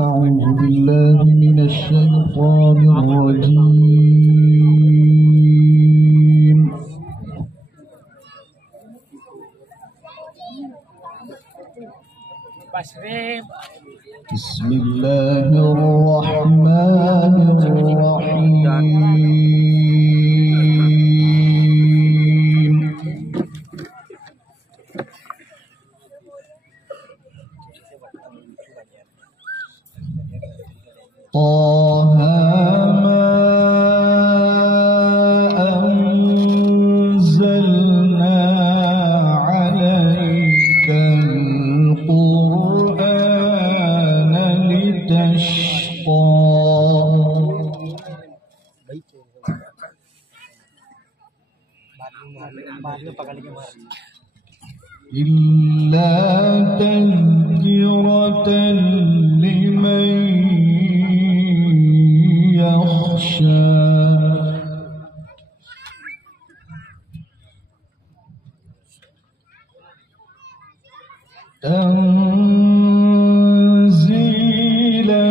أعوذ بالله من الشيطان الرجيم. بسم الله الرحمن الرحيم. طه ما أنزلنا عليك القرآن لتشقى إلا تذكرة لمن يخشى تنزيلا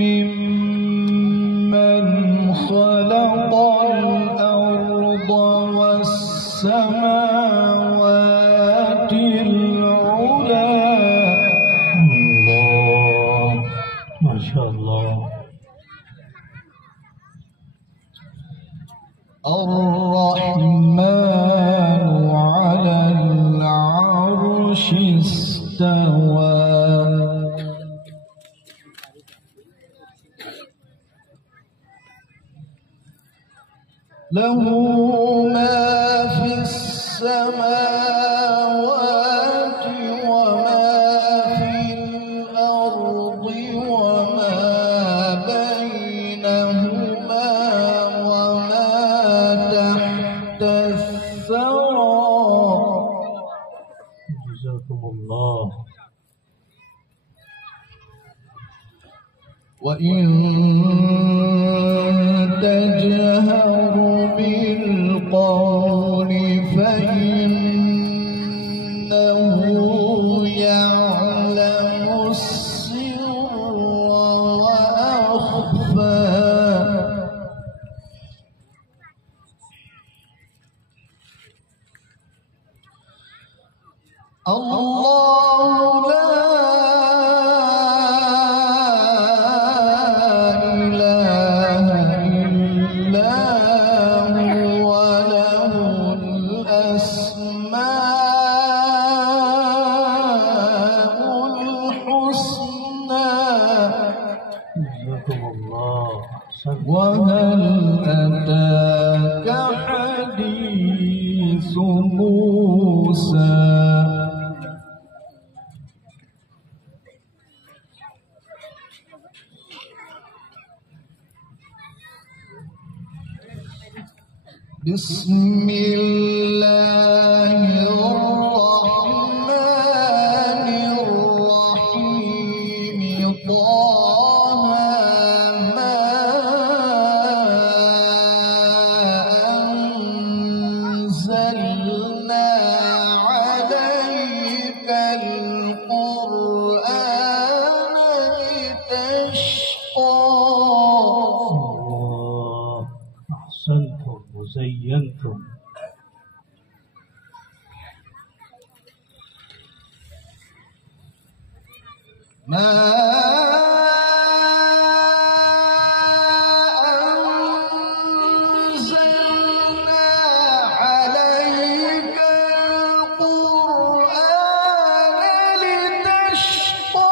ممن خلق الأرض والسماوات العلى. الله ما شاء الله. الرحمن على العرش استوى. له ما في السماوات وما في الأرض وما بينهما وما تحت الثرى. جزاكم الله. وإن تجهر بالقول فإنه يعلم السر وأخفى. الله لا إله إلا هو له الأسماء الحسنى. جزاكم الله. وهل أتاك حديث موسى؟ بسم الله الرحمن الرحيم. طه ما أنزلنا عليك القرآن لتشقى. أحسنتم وزينتم. ما أنزلنا عليك القرآن لتشقى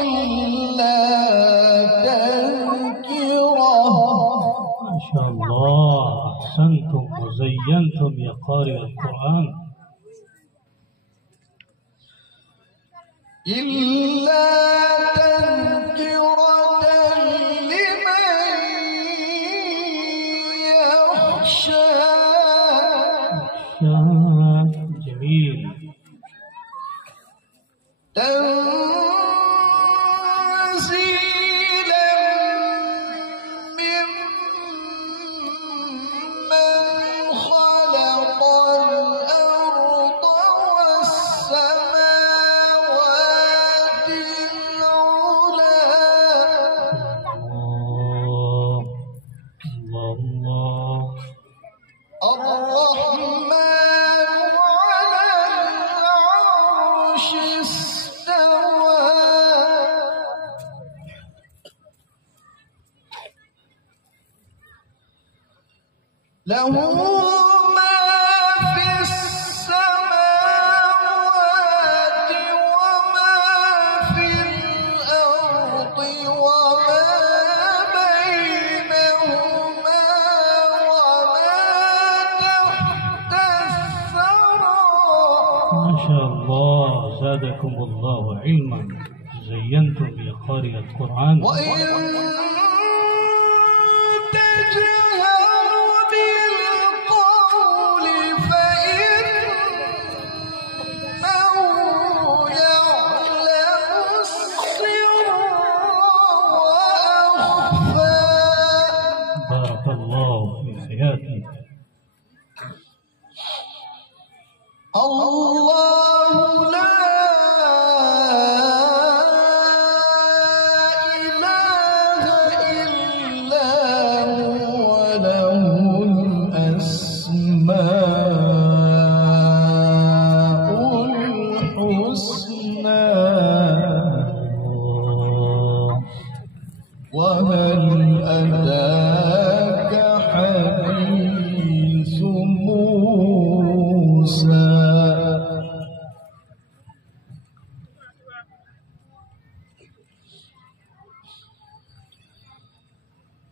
إلا تذكرة. ما شاء الله. أحسنتم وزينتم يا قارئ القرآن. إلا تذكرة لمن يخشى. جميل. تنزيلا له ما في السماوات وما في الأرض وما بينهما وما تحت الثرى. ما شاء الله، زادكم الله علما، زينتم بقارئ القرآن. وإن تجهر بالقول فإنه يعلم السر وأخفى. بارك الله في حياتك. الله لا إله إلا هو له الأسماء الحسنى. وهل أتاك حديث موسى؟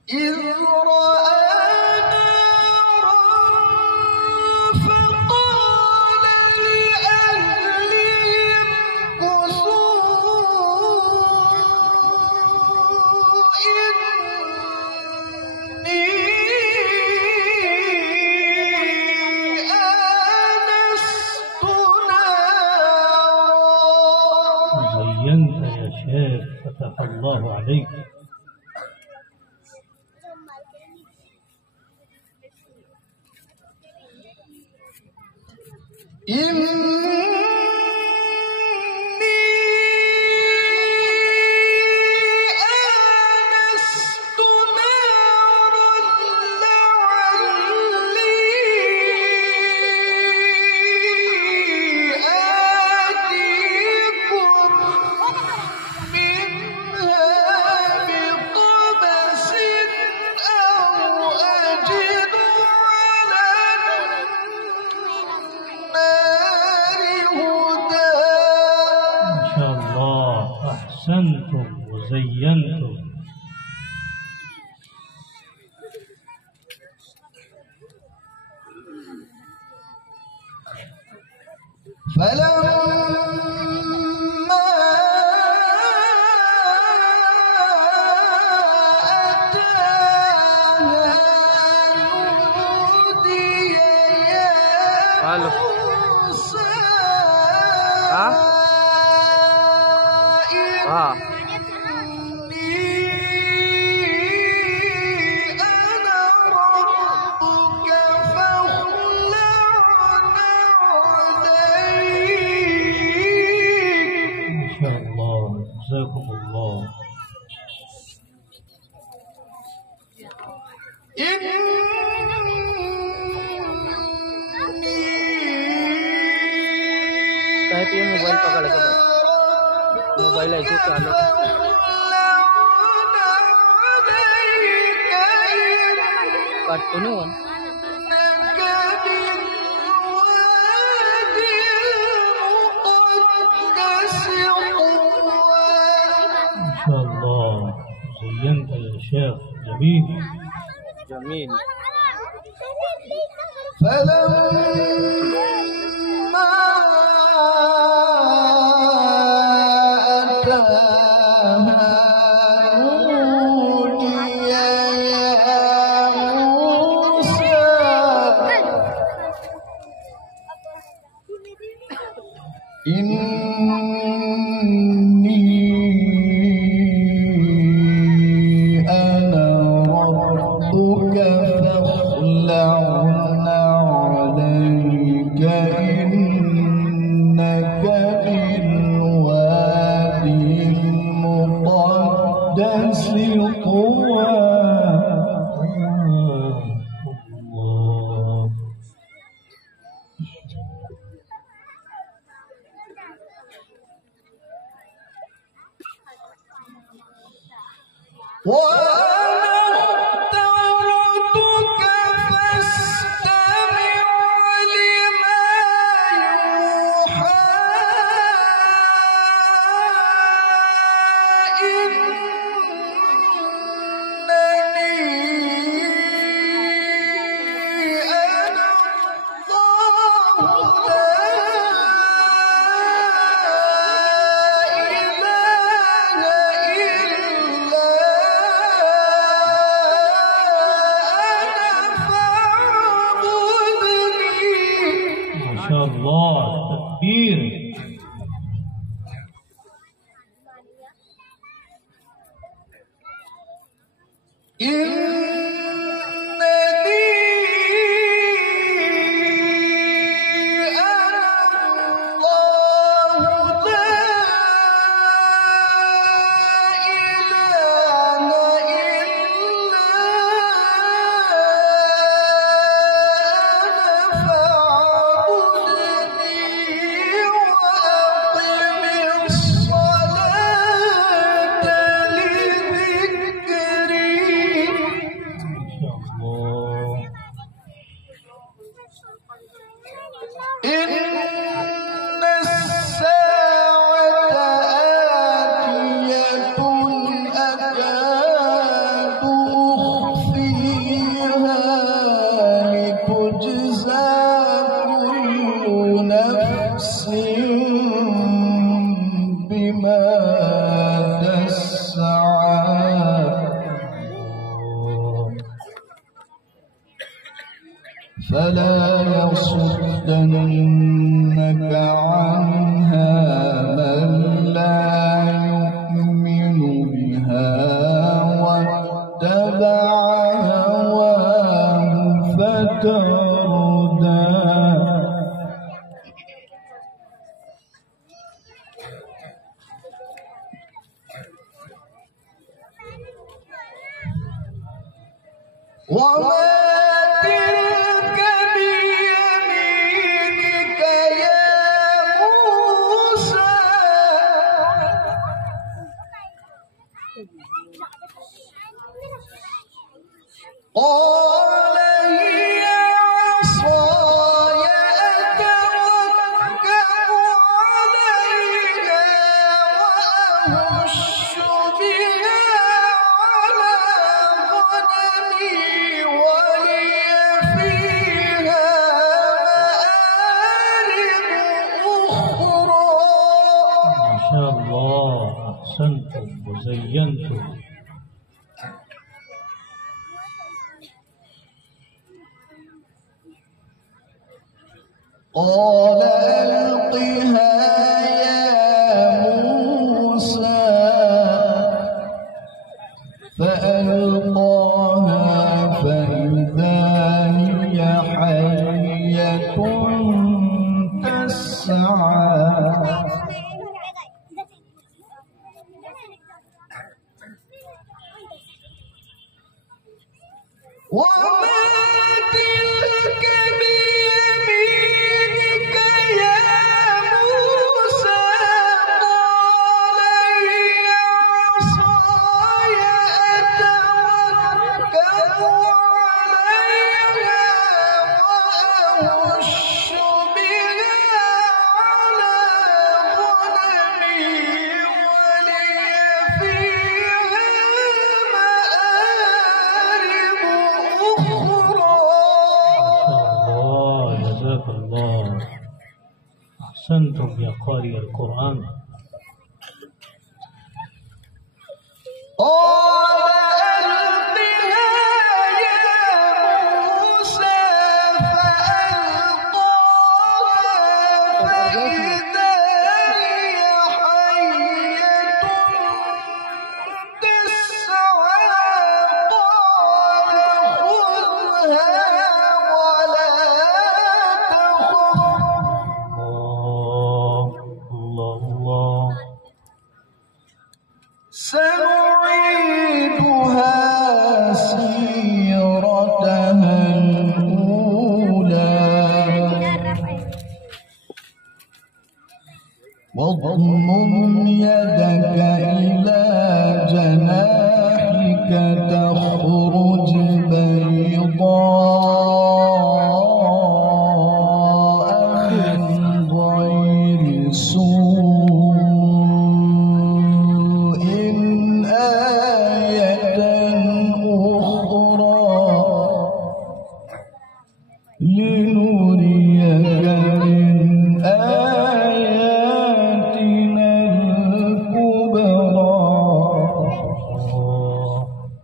إذ رأى نارا فقال لأهلهم كثوا إني آنست نارا. زينت يا شيخ، فتح الله عليك. إني آنست نارا لعلي آتيكم منها بقبس أو أجد على النار هدى. ما شاء الله، أحسنتم وزينتم. فلما أتاها نودي يا موسى إني أنا ربك فاخلع عليك. ما شاء الله، جزاكم الله. Kahit yung mobile pa kala ba? Mobile ay ito ano? Kartunuan. ما شاء الله، زينت يا شيخ، جميل. Jamil. فلما أتاها نودي يا موسى إني أنا ربك فاخلع عليك إنك بالوادي المقدس طوى. الله. وأنا اخترتك فاستمع فلا يصدنك عنها من لا يؤمن بها واتبع هواه فتردى وما تلك بيمينك يا موسى قال هي عصاي أتوكل عليها وأهش بها على غنمي ولي فيها مآرب أخرى. ما شاء الله، أحسنتم وزينتم. قال ألقها يا موسى فألقاها فإذا هي حية تسعى وما تلك بيمينك يا موسى قال هي عصاي أتوكل عليها وأهش بها على غنمي ولي فيها مآرب أخرى. الله، جزاك الله، أحسنتم يا قارئ القرآن. قال ألقها يا موسى فألقاها فإذا هي حية تسعى قال خذها ولا تخف الله الله، سنعيدها سيرتها الأولى واضمم يدك إلى جناحك تخرج بيضاء من غير سوء آية أخرى لنريك من آياتنا الكبرى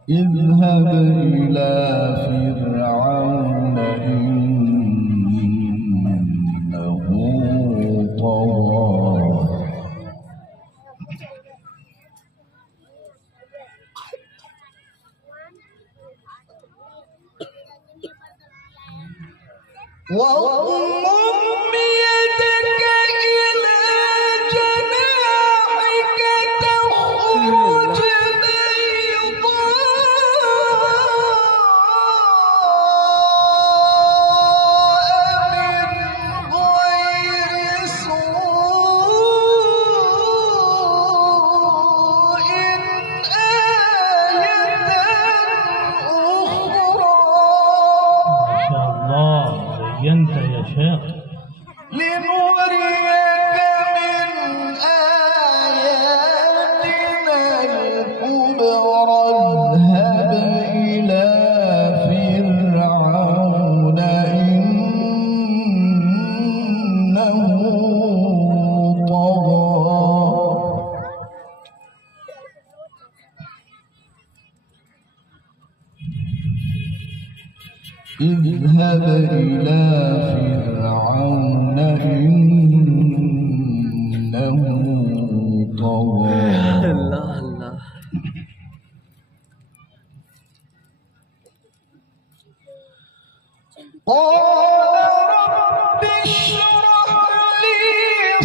اذهب إلى فرعون إنه طغى. واضمم يدك إلى جناحك تخرج زينت يا شيخ. لنريك من آياتنا الكبرى اذهب إلى فرعون إنه طغى. اذهب إلى فرعون إنه طغى. الله الله. قال رب اشرح لي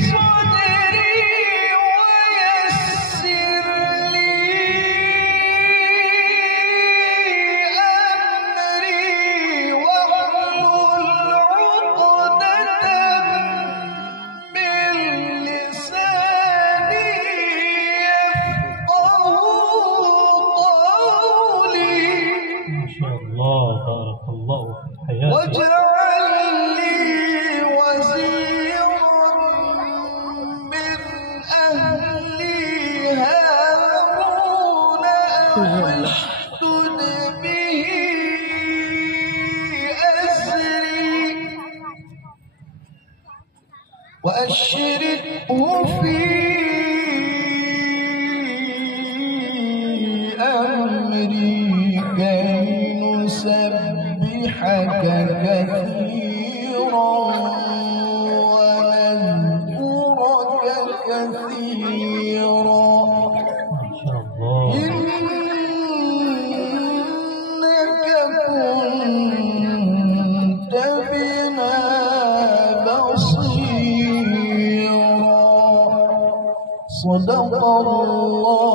صدري ويسر لي أمري واحلل عقدة من لساني يفقهوا قولي. ما شاء الله، بارك الله في حياتك. واجعل لي وزيرا من أهلي هارون أشدد به أزري وأشركه في أمري كي نسبحك كثيرا ونذكرك كثيرا ما شاء الله. إنك كنت بنا بصيرا. صدق الله